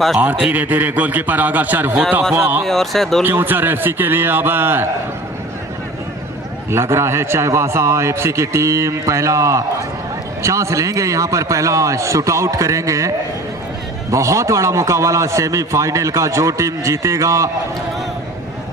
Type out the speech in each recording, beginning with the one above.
और धीरे धीरे गोलकीपर अग्रसर होता हुआ क्योंचर एफसी के लिए अब लग रहा है चाईबासा एफसी की टीम पहला चांस लेंगे, यहाँ पर पहला शूट आउट करेंगे। बहुत बड़ा मुकाबला सेमीफाइनल का, जो टीम जीतेगा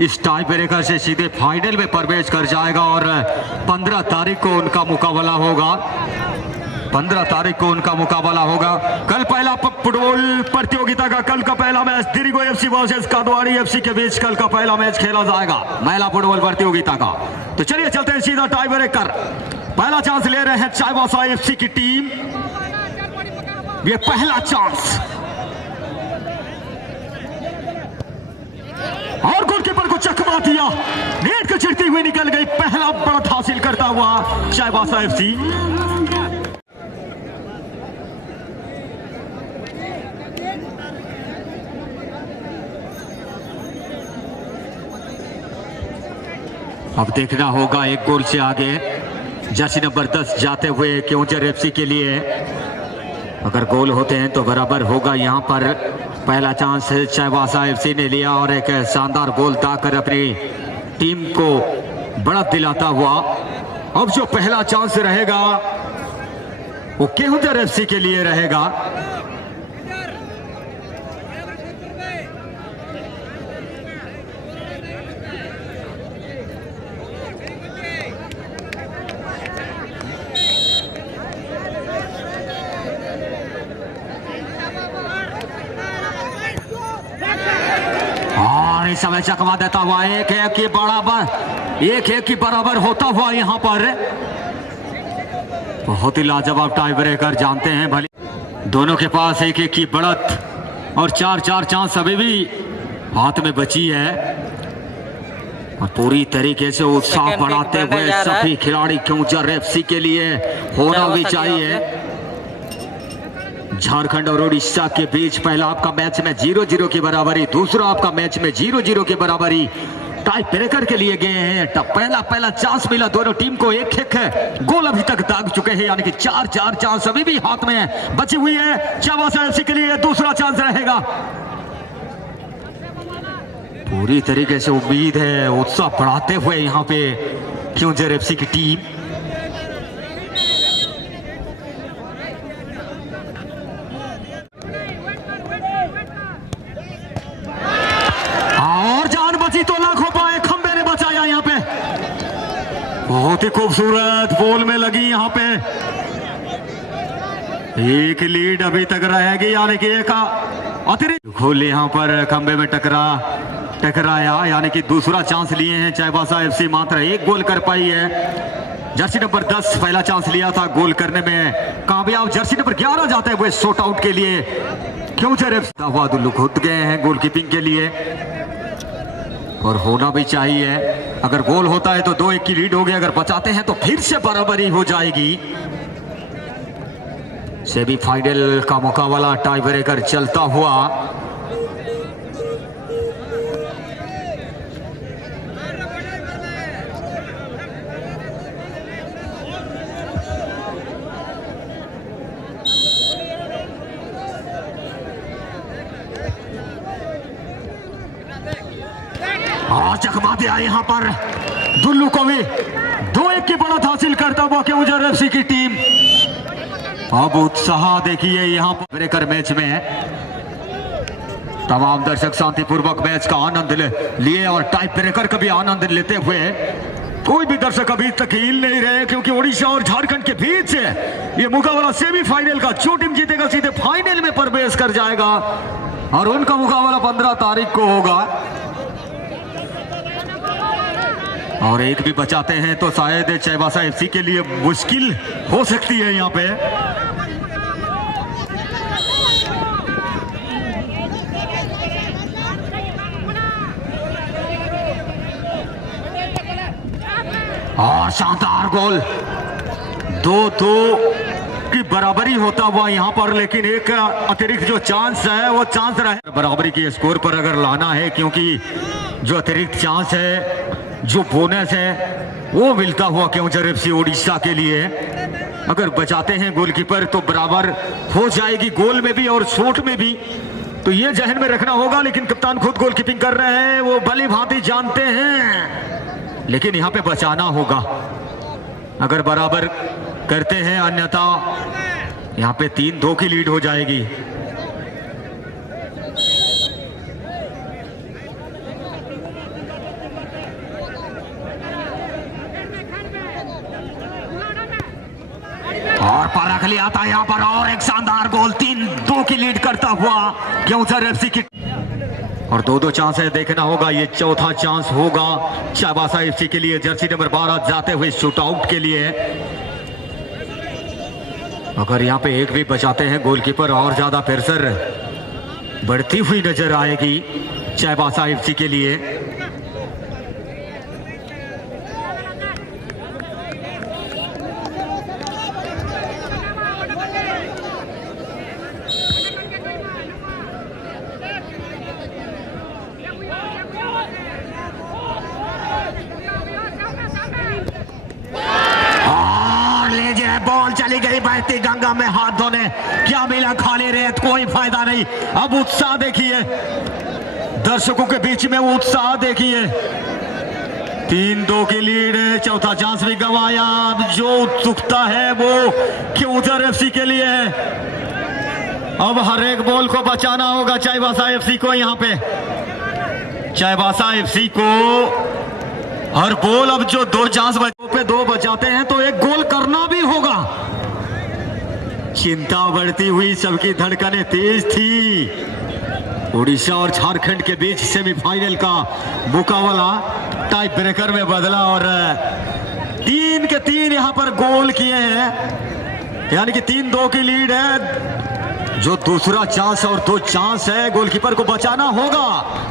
इस टाई ब्रेकर से सीधे फाइनल में प्रवेश कर जाएगा और 15 तारीख को उनका मुकाबला होगा। 15 तारीख को उनका मुकाबला होगा। कल पहला फुटबॉल प्रतियोगिता का कल का पहला मैच दिरिगो एफसी वर्सेस कादवाड़ी एफसी के बीच कल का पहला मैच खेला जाएगा महिला फुटबॉल प्रतियोगिता का। तो चलिए चलते हैं सीधा टाई ब्रेकर। पहला चांस ले रहे हैं चाईबासा एफसी की टीम, ये पहला चांस और गोलकीपर को चकमा दिया, नेट को चिरती हुई निकल गई। पहला बढ़त हासिल करता हुआ चाईबासा एफसी। अब देखना होगा एक गोल से आगे जर्सी नंबर 10 जाते हुए क्योंचर एफसी के लिए। अगर गोल होते हैं तो बराबर होगा। यहाँ पर पहला चांस चाईबासा एफसी ने लिया और एक शानदार गोल दाकर अपनी टीम को बढ़त दिलाता हुआ। अब जो पहला चांस रहेगा वो क्योंचर एफसी के लिए रहेगा। इस समय चकमा देता हुआ एक की बराबर होता हुआ यहाँ पर बहुत ही लाजवाब टाई ब्रेकर। जानते हैं भले दोनों के पास एक की बढ़त और 4-4 चांस अभी भी हाथ में बची है और पूरी तरीके से उत्साह बढ़ाते हुए सभी खिलाड़ी क्योंचर एफसी के लिए होना भी चाहिए। झारखंड और उड़ीसा के बीच पहला आपका मैच में 0-0 की बराबरी, दूसरा आपका मैच में 0-0 की बराबरी टाई ब्रेकर के लिए गए हैं। पहला चांस मिला दोनों टीम को, एक गोल अभी तक दाग चुके हैं, यानी कि 4-4 चांस अभी भी हाथ में बची हुई है चाईबासा एफसी के लिए। दूसरा चांस रहेगा। पूरी तरीके से उम्मीद है, उत्साह बढ़ाते हुए यहाँ पे क्योंचर एफसी की टीम। तो लाखों पाए, खंबे ने बचाया यहाँ पे। बहुत ही खूबसूरत बॉल में लगी यहाँ पे। एक लीड अभी तक रहेगी, यानी कि एक अतिरिक्त गोल यहाँ पर खंबे में टकराया, यानी कि दूसरा चांस लिए हैं चाईबासा एफसी। मात्र एक गोल कर पाई है। जर्सी नंबर 10 पहला चांस लिया था, गोल करने में कामयाब। जर्सी नंबर 11 जाते हैं वो शॉट आउट के लिए। क्योंचर एफसी खुद गए हैं गोलकीपिंग के लिए और होना भी चाहिए। अगर गोल होता है तो 2-1 की लीड होगी, अगर बचाते हैं तो फिर से बराबरी हो जाएगी। सेमीफाइनल का मुकाबला टाई ब्रेकर चलता हुआ। चकमा दिया यहाँ पर दुल्लू को भी। 2-1 की बढ़त हासिल करता हुआ क्योंचर एफसी की टीम। अब उत्साह देखिए यहाँ पर ब्रेकर मैच में। तमाम दर्शक शांतिपूर्वक मैच का आनंद लिए और टाई ब्रेकर का भी आनंद लेते हुए। कोई भी दर्शक अभी तक हिल नहीं रहे, क्योंकि उड़ीसा और झारखंड के बीच ये मुकाबला सेमीफाइनल का। जो टीम जीतेगा सीधे फाइनल में प्रवेश कर जाएगा और उनका मुकाबला 15 तारीख को होगा। और एक भी बचाते हैं तो शायद चाईबासा एफसी के लिए मुश्किल हो सकती है यहाँ पे। और शानदार गोल, 2-2 की बराबरी होता हुआ यहाँ पर। लेकिन एक अतिरिक्त जो चांस है वो चांस रहे बराबरी के स्कोर पर अगर लाना है, क्योंकि जो अतिरिक्त चांस है, जो बोनस है वो मिलता हुआ क्योंचर एफसी उड़ीसा के लिए। अगर बचाते हैं गोलकीपर तो बराबर हो जाएगी गोल में भी और शॉट में भी। तो ये जहन में रखना होगा। लेकिन कप्तान खुद गोलकीपिंग कर रहे हैं, वो भली भांति जानते हैं, लेकिन यहाँ पे बचाना होगा अगर बराबर करते हैं, अन्यथा यहाँ पे 3-2 की लीड हो जाएगी। और परख लिया था यहाँ पर, और एक शानदार गोल 3-2 की लीड करता हुआ क्योंसर एफसी की। और 2-2 चांस है, देखना होगा ये चौथा चांस होगा चाईबासा एफसी के लिए। जर्सी नंबर 12 जाते हुए शूट आउट के लिए। अगर यहाँ पे एक भी बचाते हैं गोलकीपर, और ज्यादा प्रेशर बढ़ती हुई नजर आएगी चाईबासा एफसी के लिए। बॉल चली गई बहती गंगा में हाथ धोने, क्या मिला? खाली रेत, कोई फायदा नहीं। अब उत्साह देखिए दर्शकों के बीच में, वो उत्साह देखिए। 3-2 की लीड है, चौथा चांस भी गंवाया। अब जो उत्सुकता है वो क्योंसर एफसी के लिए है। अब हर एक बॉल को बचाना होगा चाईबासा एफसी को। यहाँ पे चाईबासा एफसी को हर बॉल, अब जो 2 चांस पे 2 बचाते हैं तो एक गोल करना भी होगा। चिंता बढ़ती हुई, सबकी धड़कनें तेज थी। उड़ीसा और झारखंड के बीच सेमीफाइनल का मुकाबला टाई ब्रेकर में बदला और 3 के 3 यहां पर गोल किए हैं, यानी कि 3-2 की लीड है। जो दूसरा चांस और 2 चांस है, गोलकीपर को बचाना होगा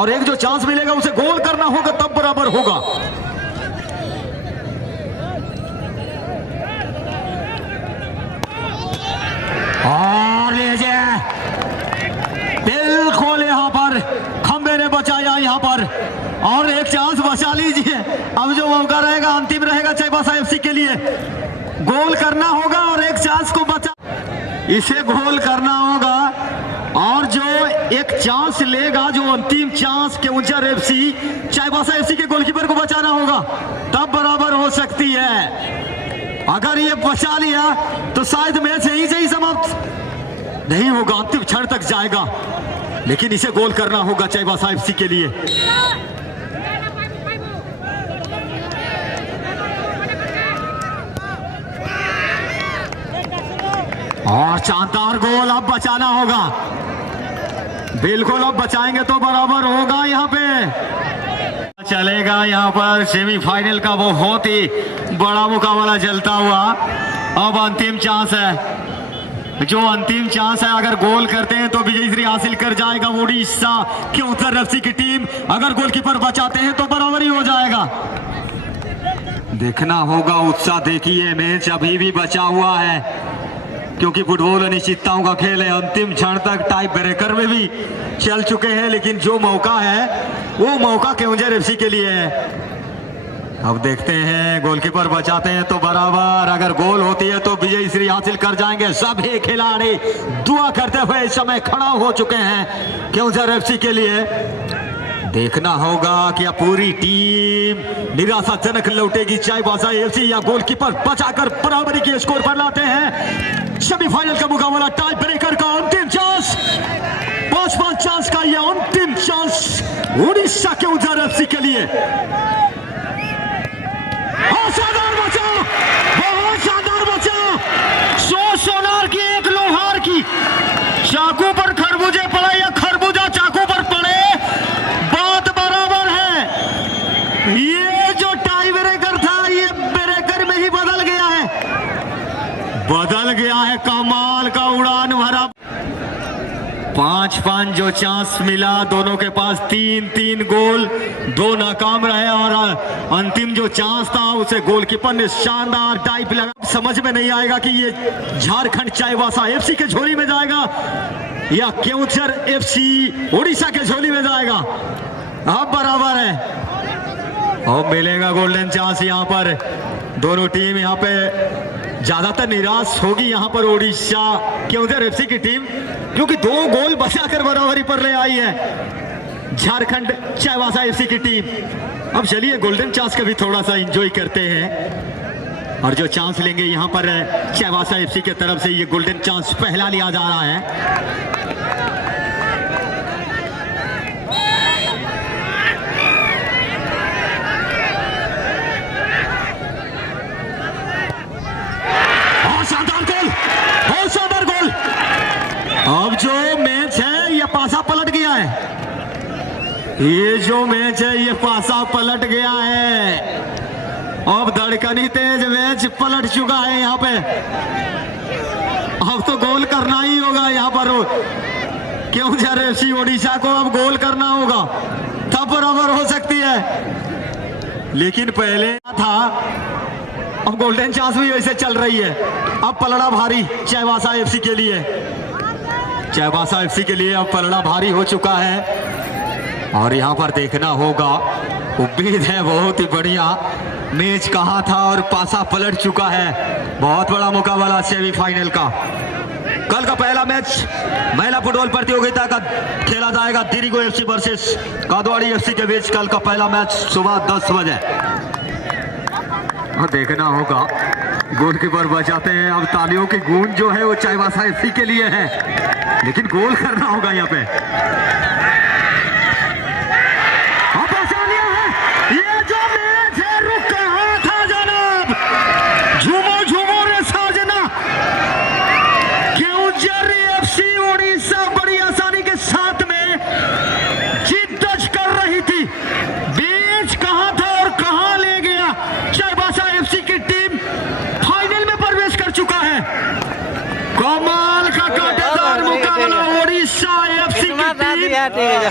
और एक जो चांस मिलेगा उसे गोल करना होगा, तब बराबर होगा। और लीजिए, बिल्कुल यहाँ पर खंबे ने बचाया यहाँ पर, और एक चांस बचा लीजिए। अब जो मौका रहेगा अंतिम रहेगा चाईबासा एफसी के लिए, गोल करना होगा और एक चांस को बचा, इसे गोल करना होगा। और जो एक चांस लेगा, जो अंतिम चांस क्योंसर एफसी, चाईबासा एफसी के गोलकीपर को बचाना होगा, तब बराबर हो सकती है। अगर ये बचा लिया तो शायद मैच यहीं से ही समाप्त नहीं होगा, अंतिम क्षण तक जाएगा, लेकिन इसे गोल करना होगा चाईबासा एफसी के लिए। और शानदार गोल, अब बचाना होगा, बिल्कुल अब बचाएंगे तो बराबर होगा। यहाँ पे चलेगा, यहाँ पर सेमीफाइनल का बहुत ही बड़ा मुकाबला चलता हुआ। अब अंतिम चांस है, जो अंतिम चांस है, अगर गोल करते हैं तो विजयश्री हासिल कर जाएगा उड़ीसा क्योंसर एफसी की टीम। अगर गोलकीपर बचाते हैं तो बराबरी हो जाएगा। देखना होगा, उत्साह देखिए, मैच अभी भी बचा हुआ है क्योंकि फुटबॉल अनिश्चितताओं का खेल है। अंतिम क्षण तक टाई ब्रेकर में भी चल चुके हैं, लेकिन जो मौका है वो मौका क्योंसर एफसी के लिए है। अब देखते हैं, गोलकीपर बचाते हैं तो बराबर, अगर गोल होती है तो विजयश्री हासिल कर जाएंगे। सभी खिलाड़ी दुआ करते हुए इस समय खड़ा हो चुके हैं क्योंसर एफसी के लिए। देखना होगा कि पूरी टीम निराशाजनक लौटेगी चाईबासा एफसी, या गोलकीपर बचाकर बराबरी के स्कोर पर लाते हैं। सेमीफाइनल का मुकाबला टाई ब्रेकर का अंतिम चांस, 5-5 चांस का यह अंतिम चांस उड़ीसा क्योंसर एफसी के लिए। शानदार बचा, बहुत शानदार बचा। 100 सोनार की, 1 लोहार की। चाकू पर खरबूजे पड़े या खरबूजा चाकू पर पड़े, बात बराबर है। ये जो टाई ब्रेकर था, ये ब्रेकर में ही बदल गया है, बदल गया है। कमाल का उड़ान भरा। 5-5 जो चांस मिला, दोनों के पास 3-3 गोल, 2 नाकाम रहे और अंतिम जो चांस था उसे गोलकीपर ने शानदार टाइप लगा। समझ में नहीं आएगा कि ये झारखंड चाईबासा एफसी के झोली में जाएगा या क्योंसर एफसी उड़ीसा के झोली में जाएगा। अब बराबर है और मिलेगा गोल्डन चांस। यहाँ पर दोनों टीम यहाँ पे ज्यादातर निराश होगी। यहाँ पर उड़ीसा क्योंसर एफसी की टीम क्योंकि 2 गोल बचाकर बराबरी पर ले आई है झारखंड चाईबासा एफसी की टीम। अब चलिए गोल्डन चांस का भी थोड़ा सा एंजॉय करते हैं और जो चांस लेंगे यहाँ पर चाईबासा एफसी की तरफ से, ये गोल्डन चांस पहला लिया जा रहा है। शानदार गोल। अब जो मैच है ये पासा पलट गया है, ये जो मैच है ये पासा पलट गया है। अब धड़कनी तेज मैच पलट चुका है यहाँ पे। अब तो गोल करना ही होगा यहाँ पर, क्यों एफसी ओडिशा को अब गोल करना होगा, तब बराबर हो सकती है। लेकिन पहले था, अब गोल्डन चांस भी वैसे चल रही है। अब पलड़ा भारी चाईबासा एफसी के लिए, चाईबासा एफसी के लिए अब पलड़ा भारी हो चुका है और यहाँ पर देखना होगा। उम्मीद है बहुत ही बढ़िया मैच कहाँ था और पासा पलट चुका है। बहुत बड़ा मुकाबला सेमीफाइनल का। कल का पहला मैच महिला फुटबॉल प्रतियोगिता का खेला जाएगा दिरिगो एफसी वर्सेस कादवाड़ी एफसी के बीच। कल का पहला मैच सुबह 10 बजे। और देखना होगा, गोलकीपर बचाते हैं। अब तालियों की गूंज जो है वो चाईबासा एफसी के लिए है, लेकिन गोल करना होगा यहाँ पे। अब बचा लिया है। ये जो मैच है रुक कहाँ था जनाब, झूमो झूमो रे साजना। केउंझर एफसी ओडिशा बड़ी आसानी के साथ में जीत दर्ज कर रही थी। मैच कहाँ था और कहाँ ले गया। चाईबासा एफसी की टीम फाइनल में प्रवेश कर चुका है। कमाल का कांटेदार मुकाबला ओडिशा एफसी की टीम